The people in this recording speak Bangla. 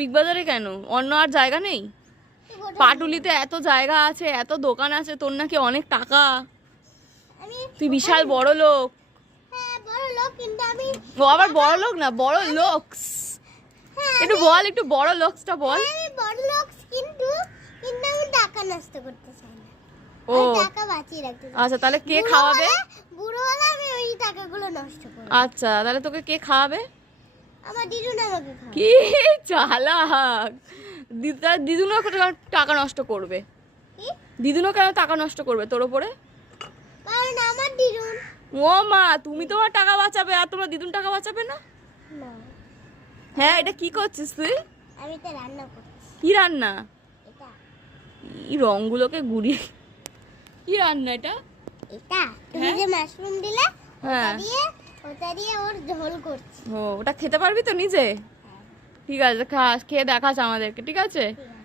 বিগ বাজারে কেন? অন্য আর জায়গা নেই? পাটুলিতে এত জায়গা আছে, এত দোকান আছে, তোর নাকি অনেক টাকা, তুই বিশাল বড় লোক। হ্যাঁ বড় লোক, কিন্তু আমি ও আবার বড় লোক না, বড় লোকস। একটু বল, একটু বড় লোকসটা বল। আমি বড় লোক, কিন্তু আমি টাকা নষ্ট করতে চাই না। ও আমি টাকা বাঁচিয়ে রাখতে চাই। আচ্ছা, তাহলে কে খাওয়াবে? বুড়ো হলে আমি ওই টাকাগুলো নষ্ট করব। আচ্ছা, তাহলে তোকে কে খাওয়াবে? আমার দিদুন আমাকে খাওয়াবে। কি চালাক! দিদুনও টাকা নষ্ট করবে? কি? দিদুনও কেন টাকা নষ্ট করবে তোর উপরে? কারণ আমার দিদুন। ও মা, তুমি তোমার টাকা বাঁচাবে আর তোমার দিদুন টাকা বাঁচাবে না? না, হ্যাঁ, এটা কি করছিস তুই? আমি তো রান্না করছি। কি রান্না? এটা এই রংগুলোকে গুড়িয়ে, কি রান্না এটা? তুমি হ্যাঁ? যে মাশরুম দিলে, হ্যাঁ। ওটা দিয়ে ওর ঝোল করছি। ও, ওটা খেতে পারবি তো নিজে? ঠিক আছে, খেয়ে দেখাস আমাদেরকে, ঠিক আছে? ঠিক আছে।